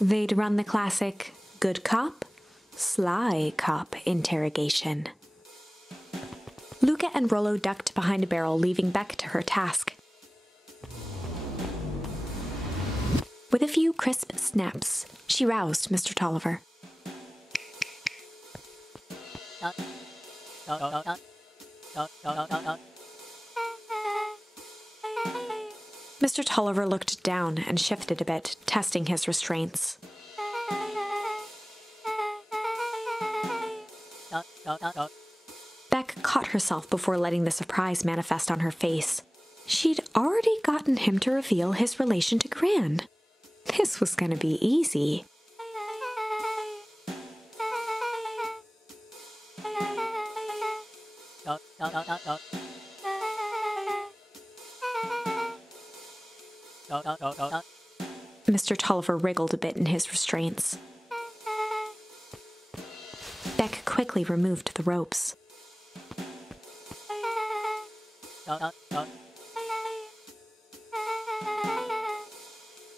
They'd run the classic good cop, sly cop interrogation. Luca and Rollo ducked behind a barrel, leaving Beck to her task. With a few crisp snaps, she roused Mr. Tolliver. Mr. Tolliver looked down and shifted a bit, testing his restraints. Beck caught herself before letting the surprise manifest on her face. She'd already gotten him to reveal his relation to Gran. This was going to be easy. Mr. Tolliver wriggled a bit in his restraints. Beck quickly removed the ropes.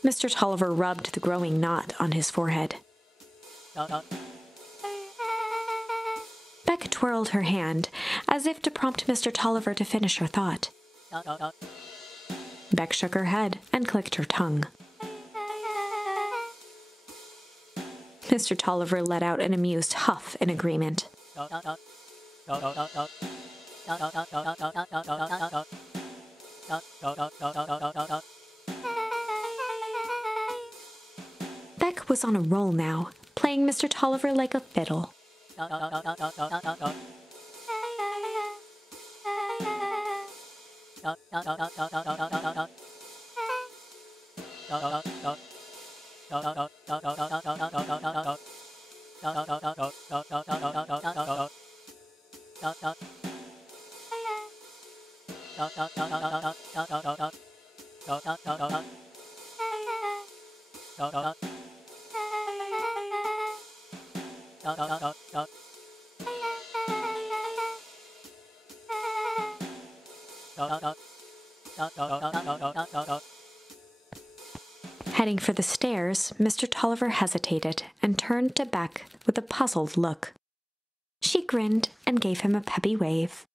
Mr. Tolliver rubbed the growing knot on his forehead. Beck twirled her hand, as if to prompt Mr. Tolliver to finish her thought. Beck shook her head and clicked her tongue. Mr. Tolliver let out an amused huff in agreement. Beck was on a roll now, playing Mr. Tolliver like a fiddle. Heading for the stairs, Mr. Tolliver hesitated and turned to Beck with a puzzled look. She grinned and gave him a peppy wave.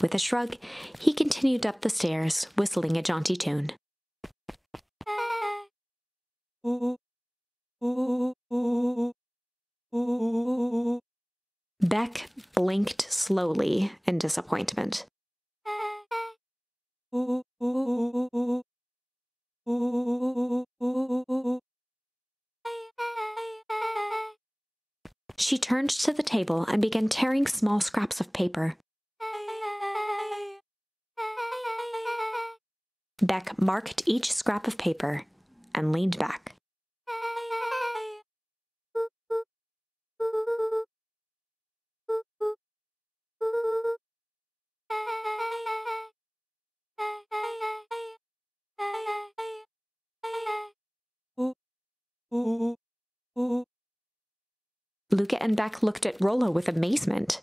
With a shrug, he continued up the stairs, whistling a jaunty tune. Beck blinked slowly in disappointment. She turned to the table and began tearing small scraps of paper. Beck marked each scrap of paper and leaned back. Luca and Beck looked at Rollo with amazement.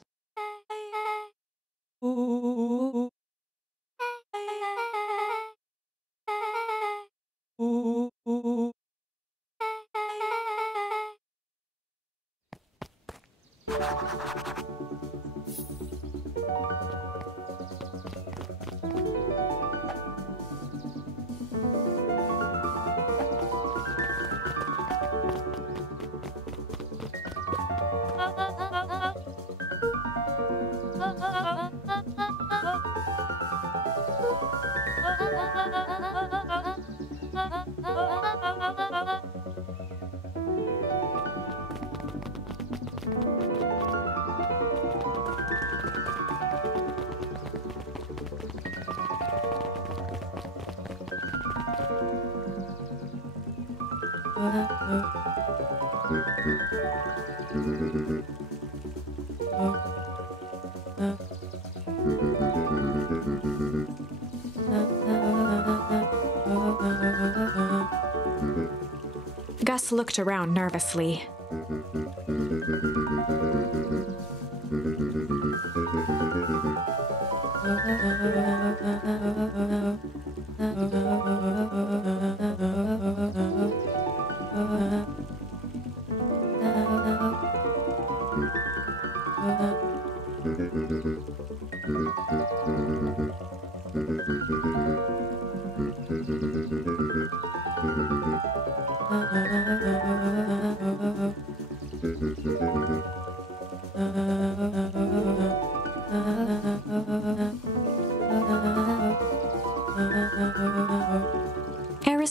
Gus looked around nervously.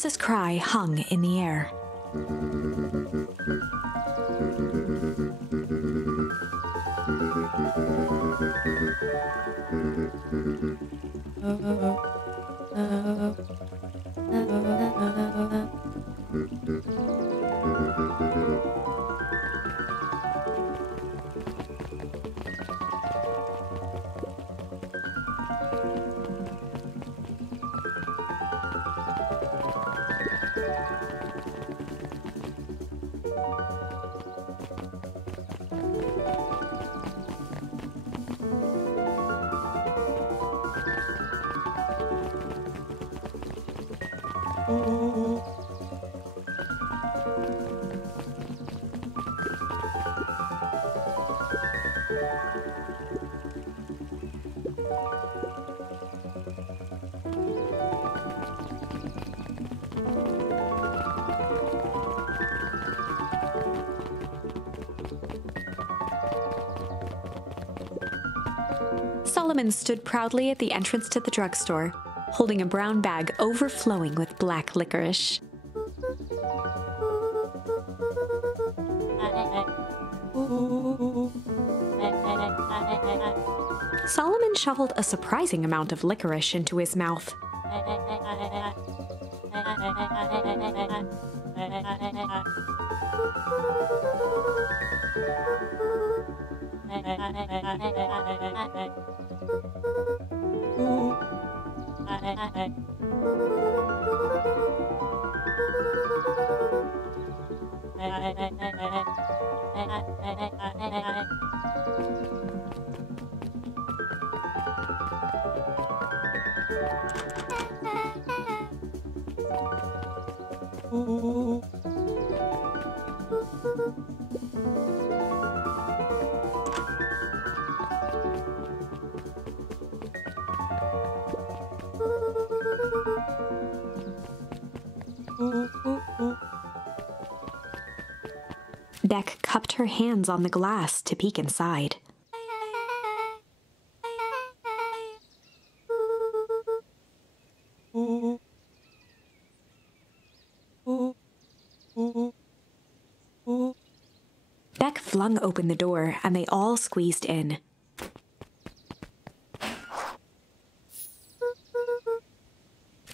Alice's cry hung in the air. Solomon stood proudly at the entrance to the drugstore, holding a brown bag overflowing with black licorice. Solomon shoveled a surprising amount of licorice into his mouth. Beck cupped her hands on the glass to peek inside. Beck flung open the door, and they all squeezed in.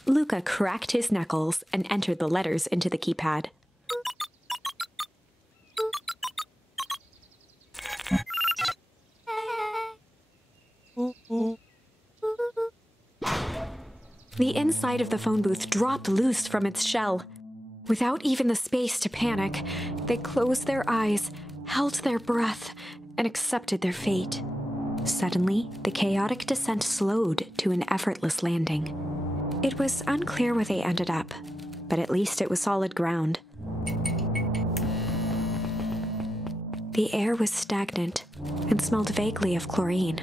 Luca cracked his knuckles and entered the letters into the keypad. The inside of the phone booth dropped loose from its shell. Without even the space to panic, they closed their eyes, held their breath, and accepted their fate. Suddenly, the chaotic descent slowed to an effortless landing. It was unclear where they ended up, but at least it was solid ground. The air was stagnant and smelled vaguely of chlorine.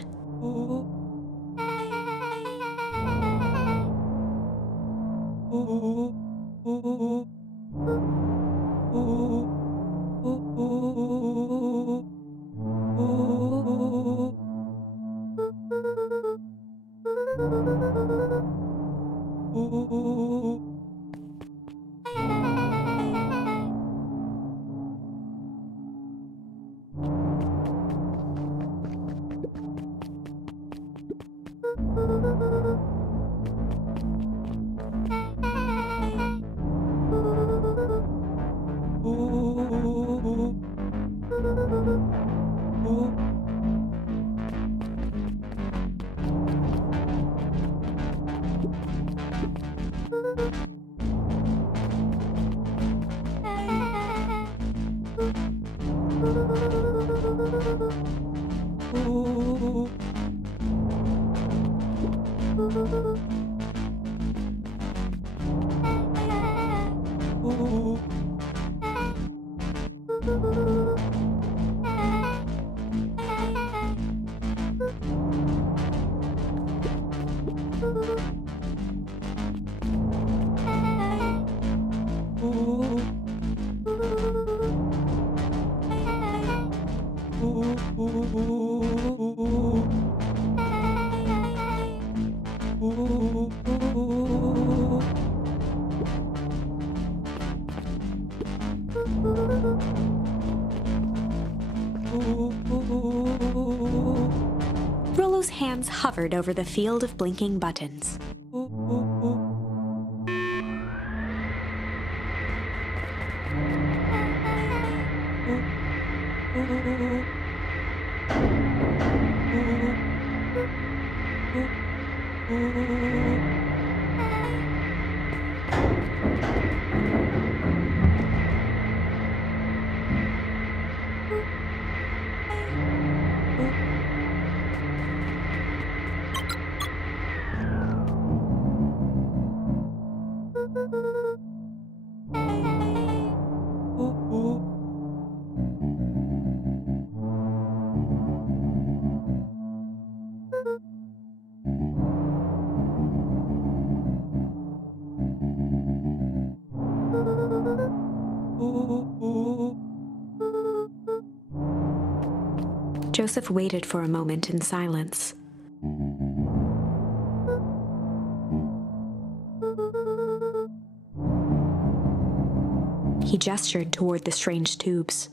Rollo's hands hovered over the field of blinking buttons. Joseph waited for a moment in silence. He gestured toward the strange tubes.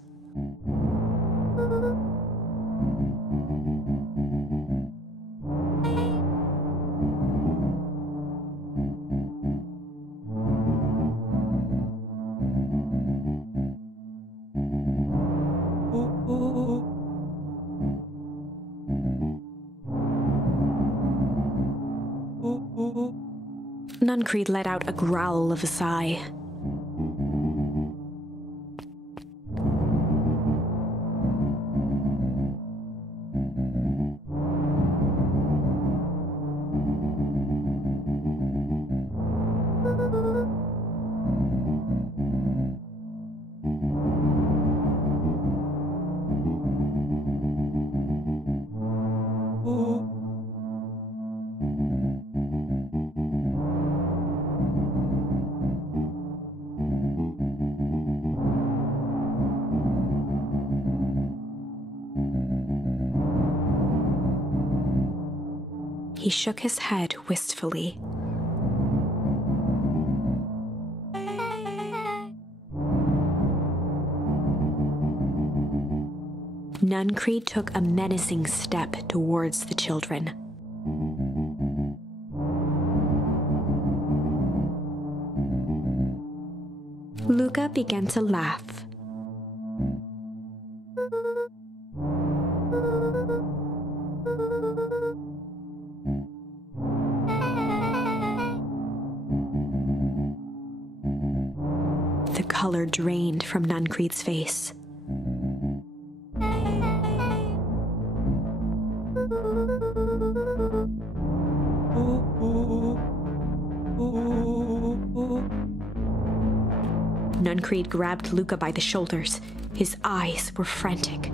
Nuncreed let out a growl of a sigh. He shook his head wistfully. Nuncreed took a menacing step towards the children. Luca began to laugh. The color drained from Nuncreed's face. Nuncreed grabbed Luca by the shoulders. His eyes were frantic.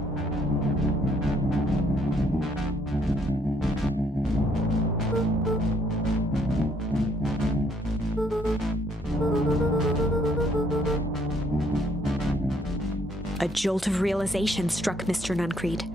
A jolt of realization struck Mr. Nuncreed.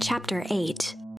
Chapter 8.